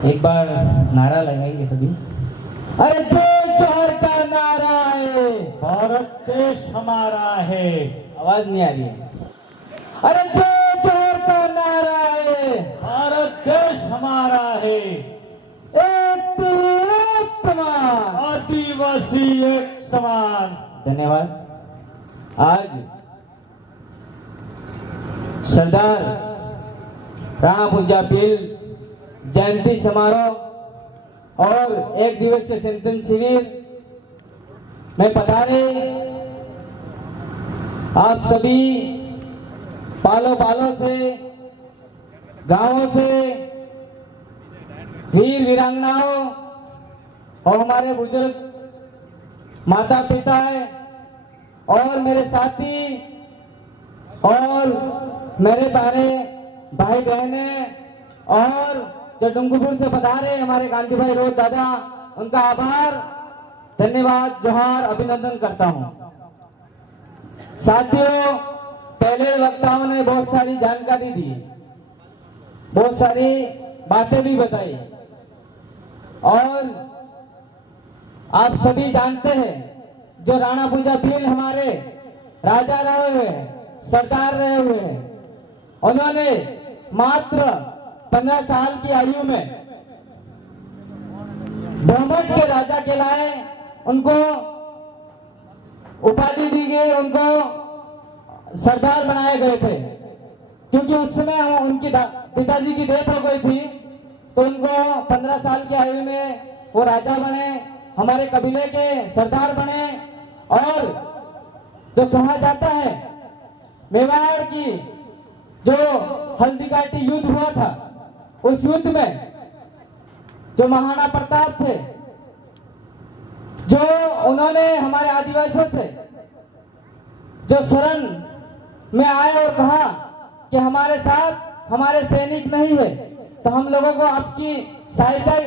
एक बार नारा लगाएंगे सभी। अरे जय जोहर का नारा है, भारत देश हमारा है। आवाज नहीं आ रही है। अरे जय जोहर का नारा है, भारत देश हमारा है। एक तीर एक समान, आदिवासी एक समान। धन्यवाद। आज सरदार राणा पुंजा भील जयंती समारोह और एक दिवसीय चिंतन शिविर में पधारे आप सभी पालों पालों से, गांवों से, वीर वीरांगनाओं और हमारे बुजुर्ग माता पिता और मेरे साथी और मेरे प्यारे भाई बहने और जो डुंगरपुर से पधारे हमारे गांधी भाई रोज दादा, उनका आभार, धन्यवाद, जोहार, अभिनंदन करता हूं। साथियों, पहले वक्ताओं ने बहुत सारी जानकारी दी, बहुत सारी बातें भी बताई और आप सभी जानते हैं जो राणा पुंजा भील हमारे राजा रहे हुए हैं, सरदार रहे हुए हैं, उन्होंने मात्र 15 साल की आयु में ब्रह्मट के राजा कहलाए, उनको उपाधि दी गई, उनको सरदार बनाए गए थे। क्योंकि उस समय उनकी पिताजी की डेथ हो गई थी, तो उनको 15 साल की आयु में वो राजा बने, हमारे कबीले के सरदार बने। और जो कहा जाता है मेवाड़ की जो हल्दी घाटी युद्ध हुआ था, उस युद्ध में जो महाराणा प्रताप थे, जो उन्होंने हमारे आदिवासियों से जो शरण में आए और कहा कि हमारे साथ हमारे सैनिक नहीं है, तो हम लोगों को आपकी सहायता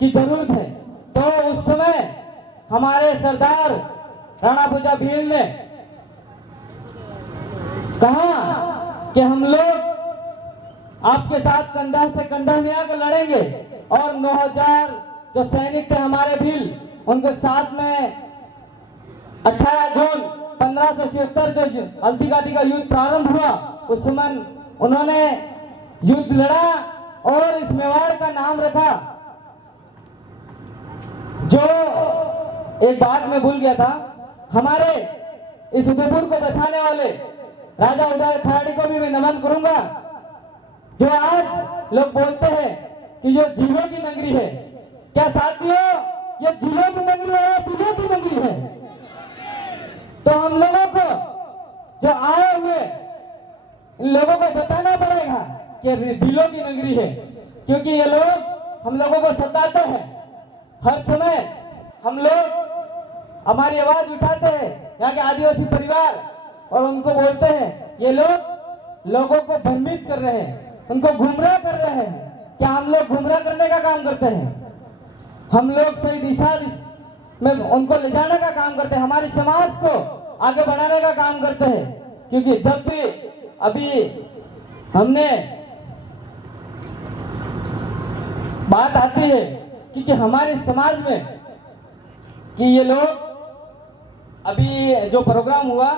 की जरूरत है। तो उस समय हमारे सरदार राणा पुंजा भील ने कहा कि हम लोग आपके साथ कंधा से कंधा मिलाकर लड़ेंगे। और 9000 जो सैनिक थे हमारे भील, उनके साथ में 18 जून 1576 जो हल्दी घाटी का युद्ध प्रारंभ हुआ, उस समय उन्होंने युद्ध लड़ा और इस मेवाड़ का नाम रखा। जो एक बात मैं भूल गया था, हमारे इस उदयपुर को बचाने वाले राजा उदय खराड़ी को भी मैं नमन करूंगा, जो आज लोग बोलते हैं कि ये जिलों की नगरी है। क्या साथियों, ये जिलों की नगरी है, जिलों की नगरी है? तो हम लोगों को जो आए हुए इन लोगों को बताना पड़ेगा कि दिलों की नगरी है, क्योंकि ये लोग हम लोगों को सताते हैं। हर समय हम लोग हमारी आवाज उठाते हैं यहाँ के आदिवासी परिवार, और उनको बोलते हैं ये लोग लोगों को भ्रमित कर रहे हैं, उनको गुमराह कर रहे हैं। क्या हम लोग गुमराह करने का काम करते हैं? हम लोग सही दिशा में उनको ले जाने का काम करते हैं, हमारे समाज को आगे बढ़ाने का काम करते हैं। क्योंकि जब भी अभी हमने बात आती है कि हमारे समाज में कि ये लोग अभी जो प्रोग्राम हुआ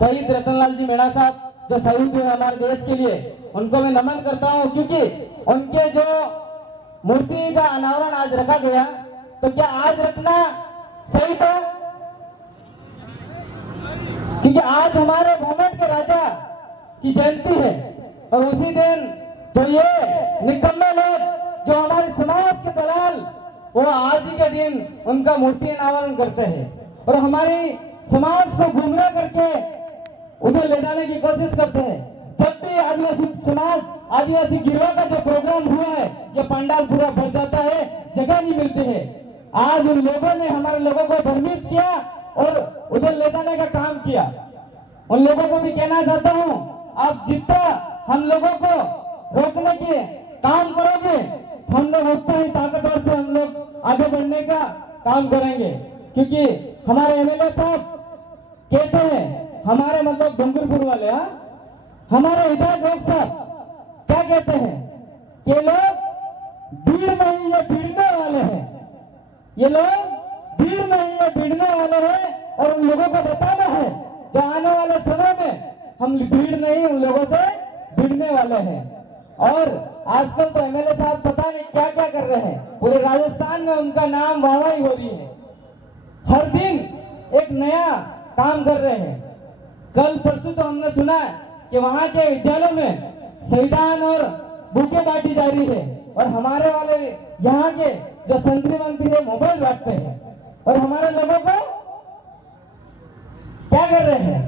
शहीद रतनलाल जी मीणा साहब जो शहीद हुए हमारे देश के लिए, उनको मैं नमन करता हूं। क्योंकि उनके जो मूर्ति का अनावरण आज रखा गया, तो क्या आज रखना सही था? क्योंकि आज हमारे ब्रह्मट के राजा की जयंती है और उसी दिन जो ये निकम्मे लोग जो हमारे समाज के दलाल, वो आज ही के दिन उनका मूर्ति अनावरण करते हैं और हमारी समाज को गुमराह करके उन्हें ले जाने की कोशिश करते हैं। जब भी आदिवासी समाज, आदिवासी गिरोह का जो प्रोग्राम हुआ है, ये पंडाल पूरा भर जाता है, जगह नहीं मिलती है। आज उन लोगों ने हमारे लोगों को भ्रमित किया और उधर ले जाने का काम किया। उन लोगों को भी कहना चाहता हूँ, आप जितना हम लोगों को रोकने के काम करोगे, हम लोग उतना ही ताकतवर से हम लोग आगे बढ़ने का काम करेंगे। क्योंकि हमारे एमएलए साहब कहते हैं, हमारे मतलब डूंगरपुर वाले, हमारे विधायक लोग साहब क्या कहते हैं कि लोग भीड़ नहीं ये भिड़ने वाले हैं। ये लोग भीड़ नहीं ये भिड़ने वाले हैं और उन लोगों को बताना है जो आने वाले समय में हम भीड़ नहीं उन लोगों से भिड़ने वाले हैं। और आजकल तो एमएलए साहब पता नहीं क्या क्या कर रहे हैं, पूरे राजस्थान में उनका नाम वाहवाही हो रही है। हर दिन एक नया काम कर रहे हैं। कल परसों तो हमने सुना कि वहां के विद्यालयों में संविधान और बुकें बांटी जा रही है और हमारे वाले यहाँ के जो संतरी मंत्री है मोबाइल बांटते हैं और हमारे लोगों को क्या कर रहे हैं,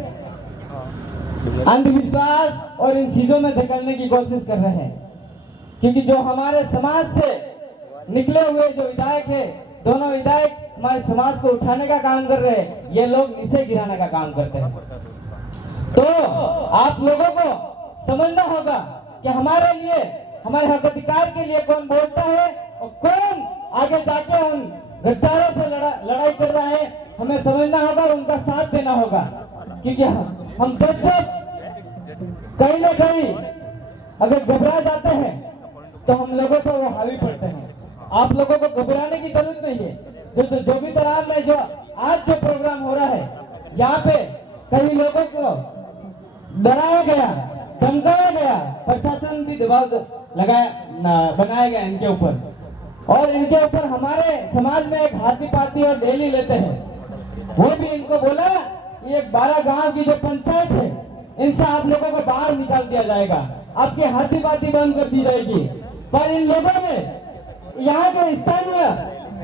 अंधविश्वास और इन चीजों में धकेलने की कोशिश कर रहे हैं। क्योंकि जो हमारे समाज से निकले हुए जो विधायक है, दोनों विधायक हमारे समाज को उठाने का काम कर रहे हैं, ये लोग नीचे गिराने का काम करते हैं। तो आप लोगों को समझना होगा कि हमारे लिए, हमारे हक अधिकार के लिए कौन बोलता है और कौन आगे जाके उन गद्दारों से लड़ाई कर रहा है। हमें समझना होगा, उनका साथ देना होगा। क्योंकि हम जब कहीं ना कहीं अगर घबरा जाते हैं तो हम लोगों पर वो हावी पड़ते हैं। आप लोगों को घबराने की जरूरत नहीं है। जो जोगी तालाब में जो आज जो प्रोग्राम हो रहा है, यहाँ पे कई लोगों को डराया गया, धमकाया गया, प्रशासन भी दबाव बनाया गया इनके ऊपर। और इनके ऊपर हमारे समाज में एक हाथी पाती और डेली लेते हैं। वो भी इनको बोला ये 12 गांव की जो पंचायत है, इनसे आप लोगों को बाहर निकाल दिया जाएगा, आपकी हाथी पाती बंद कर दी जाएगी। पर इन लोगों ने, यहाँ के स्थानीय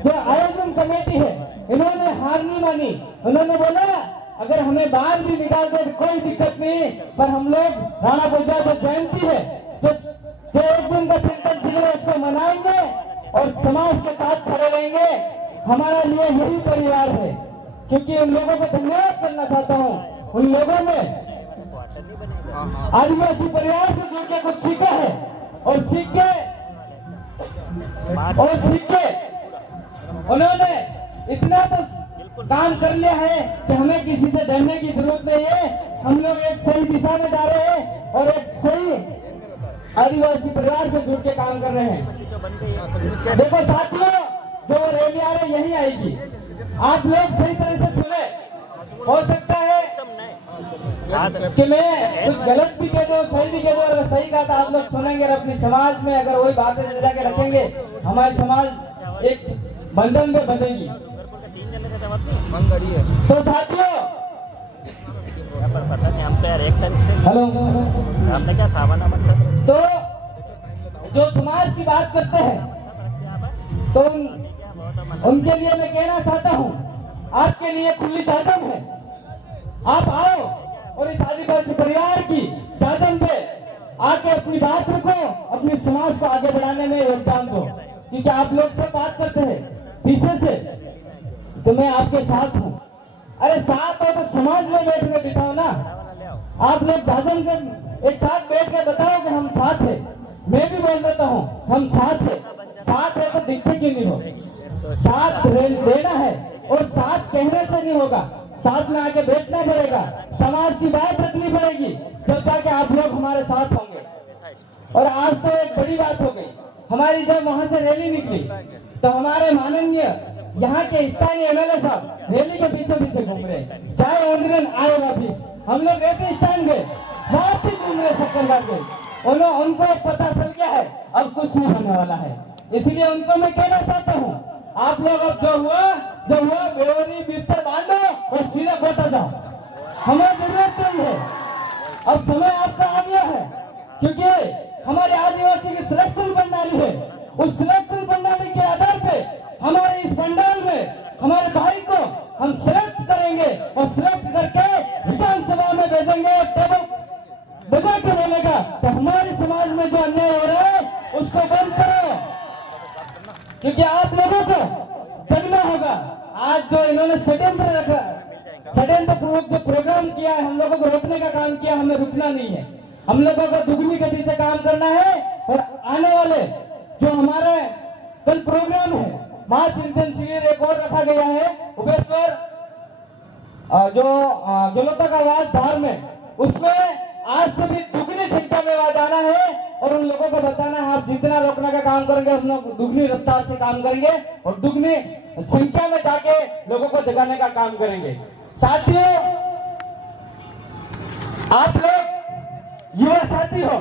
जो आयोजन कमेटी है, इन्होंने हार नहीं मानी। उन्होंने बोला अगर हमें बाहर भी निकाल दे तो कोई दिक्कत नहीं, पर हम लोग राणा प्रताप जो जयंती है, जो एक दिन का चिंतन है, उसको मनाएंगे और समाज के साथ खड़े रहेंगे। हमारा लिए यही परिवार है। क्योंकि उन लोगों को धन्यवाद करना चाहता हूँ। उन लोगों ने आदिवासी परिवार से जुड़ के कुछ सीखा है और सीख के उन्होंने इतना तो काम कर लिया है कि हमें किसी से डरने की जरूरत नहीं है। हम लोग एक सही दिशा में जा रहे हैं और एक सही आदिवासी परिवार से जुड़ के काम कर रहे हैं। देखो साथियों, जो रैली आ रही यही आएगी। आप लोग सही तरह से सुने। हो सकता है कि मैं कुछ गलत भी कह दूं, सही भी कह दूं। अगर सही कहा तो आप लोग सुनेंगे और अपनी समाज में अगर वही बातें ले के रखेंगे, हमारी समाज एक बंधन में बंधेगी। तो साथियों, हेलो, आपने क्या सावाना मकसद? तो जो समाज की बात करते हैं तो उनके लिए मैं कहना चाहता हूँ, आपके लिए खुली जाजम है। आप आओ और इस आदिवासी परिवार की जाजम पे आके अपनी बात रखो, अपने समाज को आगे बढ़ाने में योगदान दो। क्योंकि आप लोग से बात करते हैं पीछे से, तो मैं आपके साथ हूँ। अरे साथ हो तो समाज में बैठ के बिठाओ ना। आप लोग जाजम के एक साथ बैठ के बताओ कि हम साथ हैं। मैं भी बोल देता हूँ हम साथ हैं। साथ है तो दिखते क्यों नहीं हो? साथ देना है और साथ कहने से नहीं होगा, साथ में आके बैठना पड़ेगा, समाज की बात रखनी पड़ेगी, जब जाके आप लोग हमारे साथ होंगे। और आज तो एक बड़ी बात हो गई, हमारी जब वहां से रैली निकली तो हमारे माननीय यहाँ के स्थानीय एमएलए साहब रैली के पीछे पीछे घूम रहे, चाहे आंदोलन आए वापिस। हम लोग ऐसे स्टैंड गए, वापिस घूम रहे, चक्कर लग गए। उनको पता चल गया है अब कुछ नहीं होने वाला है। इसलिए उनको मैं कहना चाहता हूँ, आप लोग अब जो हुआ बेवरी बिस्तर बांधो और सीधे गोता जाओ। हमें जरूरत नहीं है, अब समय आपका आ गया है। क्योंकि हमारे आदिवासी की सिलेक्शन प्रणाली है, उस सिलेक्शन प्रणाली के आधार पे हमारे इस पंडाल में हमारे भाई को हम सिलेक्ट करेंगे और सिलेक्ट करके विधानसभा में भेजेंगे। टेबल बजा के बोलेगा तो हमारे समाज में जो अन्याय हो रहा है उसको बंद करो। क्योंकि आप लोगों को जगना होगा। आज जो इन्होंने षड्यंत्रपूर्वक जो प्रोग्राम किया है, हम लोगों को रोकने का काम किया, हमें रुकना नहीं है। हम लोगों को दुगनी गति से काम करना है। और आने वाले जो हमारे कल प्रोग्राम है, मार्च चिंतन शिविर एक और रखा गया है उपेश्वर जो जलोता का वास धार में, उसमें आज से भी दुगनी संख्या में वहां जाना है और उन लोगों को बताना है आप जितना रोकने का काम करेंगे हम लोग दुगनी रफ्तार से काम करेंगे और दुगनी संख्या में जाके लोगों को जगाने का काम करेंगे। साथियों, आप लोग युवा साथी हो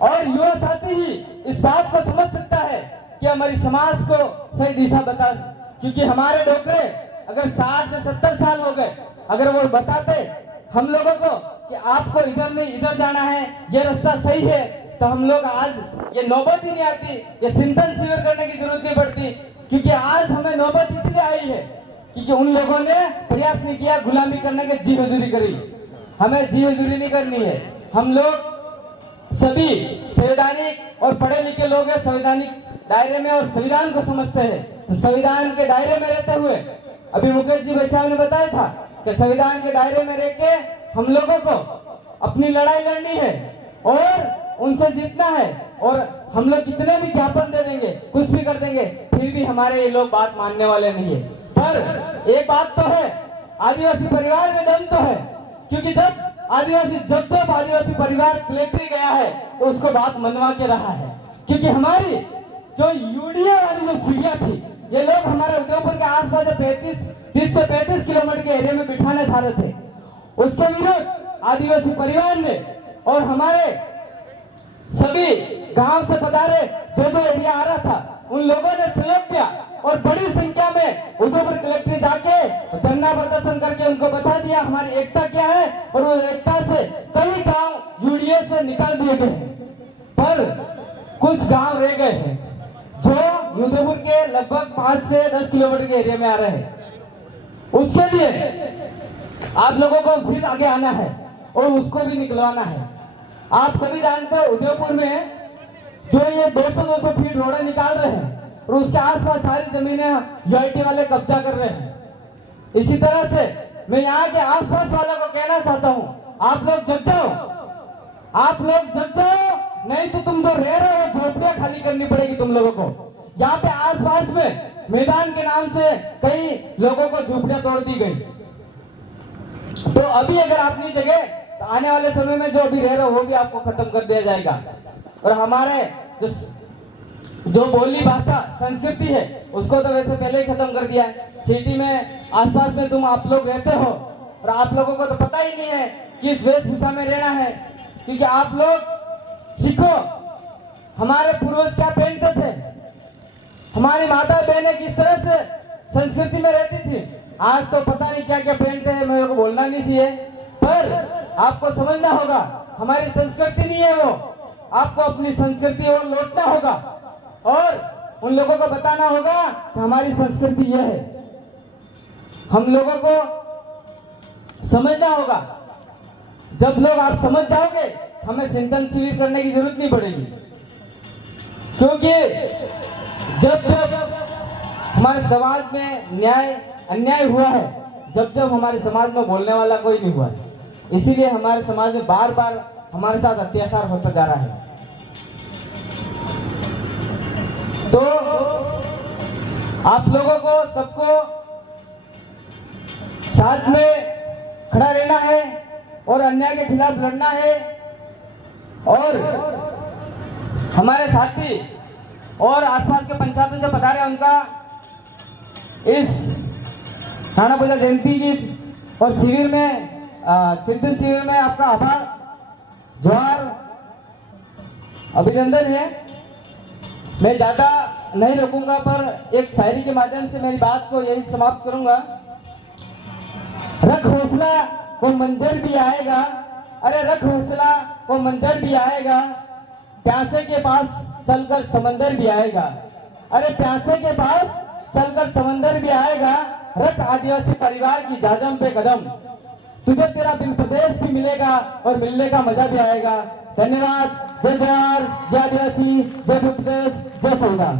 और युवा साथी ही इस बात को समझ सकता है कि हमारी समाज को सही दिशा बता, क्योंकि हमारे डोकरे अगर 60 से 70 साल हो गए, अगर वो बताते हम लोगों को कि आपको इधर नहीं इधर जाना है, ये रास्ता सही है, तो हम लोग आज ये नौबत ही नहीं आती, ये चिंतन शिविर करने की जरूरत नहीं पड़ती। क्योंकि आज हमें नौबत इसलिए आई है क्योंकि उन लोगों ने प्रयास नहीं किया, गुलामी करने की जी हजूरी करी। हमें जी हजूरी नहीं करनी है। हम लोग सभी संवैधानिक और पढ़े लिखे लोग हैं, संवैधानिक दायरे में और संविधान को समझते हैं। तो संविधान के दायरे में रहते हुए अभी मुकेश जी भाई साहब ने बताया था कि संविधान के दायरे में रह के हम लोगों को अपनी लड़ाई लड़नी है और उनसे जीतना है। और हम लोग कितने भी ज्ञापन दे देंगे, कुछ भी कर देंगे, फिर भी हमारे ये लोग बात मानने वाले नहीं है। पर एक बात तो है, आदिवासी परिवार में दम तो है, क्योंकि जब आदिवासी परिवार कलेक्ट्री गया है तो उसको बात मनवा के रहा है। क्योंकि हमारी जो यूडीए वाली जो सीढ़ियां थी, ये लोग हमारे उदयपुर के आसपास 30 से 35 किलोमीटर के एरिया में बिठाने चाह रहे थे। उसके विरुद्ध आदिवासी परिवार ने और हमारे सभी गांव से पधारे जो एरिया आ रहा था उन लोगों ने सहयोग किया और बड़ी संख्या में उदयपुर कलेक्ट्रेट जाके धरना प्रदर्शन करके उनको बता दिया हमारी एकता क्या है। और वो एकता से कई गांव यूडीए से निकाल दिए गए हैं, पर कुछ गांव रह गए हैं जो उदयपुर के लगभग 5 से 10 किलोमीटर के एरिया में आ रहे हैं। उसके लिए आप लोगों को फिर आगे आना है और उसको भी निकलवाना है। आप सभी जानते हो उदयपुर में जो ये 200 फीट रोडें निकाल रहे हैं और उसके आसपास सारी जमीनें यूआईटी वाले कब्जा कर रहे हैं। इसी तरह से मैं यहाँ के आसपास वालों को कहना चाहता हूँ, आप लोग जग जाओ, नहीं तो तुम जो रह रहे हो झोपड़ियां खाली करनी पड़ेगी तुम लोगों को। यहाँ पे आसपास में मैदान के नाम से कई लोगों को झोपड़ियां तोड़ दी गई। तो अभी अगर अपनी जगह तो आने वाले समय में जो अभी रह रहे हो वो भी आपको खत्म कर दिया जाएगा। और हमारे जो बोली भाषा संस्कृति है उसको तो वैसे पहले ही खत्म कर दिया है। सिटी में आसपास में तुम आप लोग रहते हो और आप लोगों को तो पता ही नहीं है कि इस वेशभूषा में रहना है। क्योंकि आप लोग सीखो हमारे पूर्वज क्या पहनते थे, हमारी माता बहनें किस तरह से संस्कृति में रहती थी। आज तो पता नहीं क्या क्या पहनते हैं, मेरे को बोलना नहीं चाहिए, पर आपको समझना होगा हमारी संस्कृति नहीं है वो। आपको अपनी संस्कृति और लौटना होगा और उन लोगों को बताना होगा कि हमारी संस्कृति यह है। हम लोगों को समझना होगा। जब लोग आप समझ जाओगे हमें चिंतन शिविर करने की जरूरत नहीं पड़ेगी। क्योंकि जब हमारे समाज में अन्याय हुआ है, जब हमारे समाज में बोलने वाला कोई नहीं हुआ है, इसीलिए हमारे समाज में बार बार हमारे साथ अत्याचार होता जा रहा है। तो आप लोगों को सबको साथ में खड़ा रहना है और अन्याय के खिलाफ लड़ना है। और हमारे साथी और आसपास के पंचायतों से पधारे उनका इस राणा प्रजा जयंती की और शिविर में चिंतन शिविर में आपका आभार, जोहार, अभिनंदन है। मैं ज्यादा नहीं रोकूंगा पर एक शायरी के माध्यम से मेरी बात को यही समाप्त करूंगा। रख हौसला वो मंजर भी आएगा, अरे रख हौसला वो मंजर भी आएगा, प्यासे के पास चलकर समंदर भी आएगा, अरे प्यासे के पास चलकर समंदर भी आएगा। रख आदिवासी परिवार की जाजम पे कदम, तुझे तेरा बिल प्रदेश भी मिलेगा और मिलने का मजा भी आएगा। धन्यवाद। जय जवाहर, जय आदिवासी, जय प्रदेश, जय संविधान।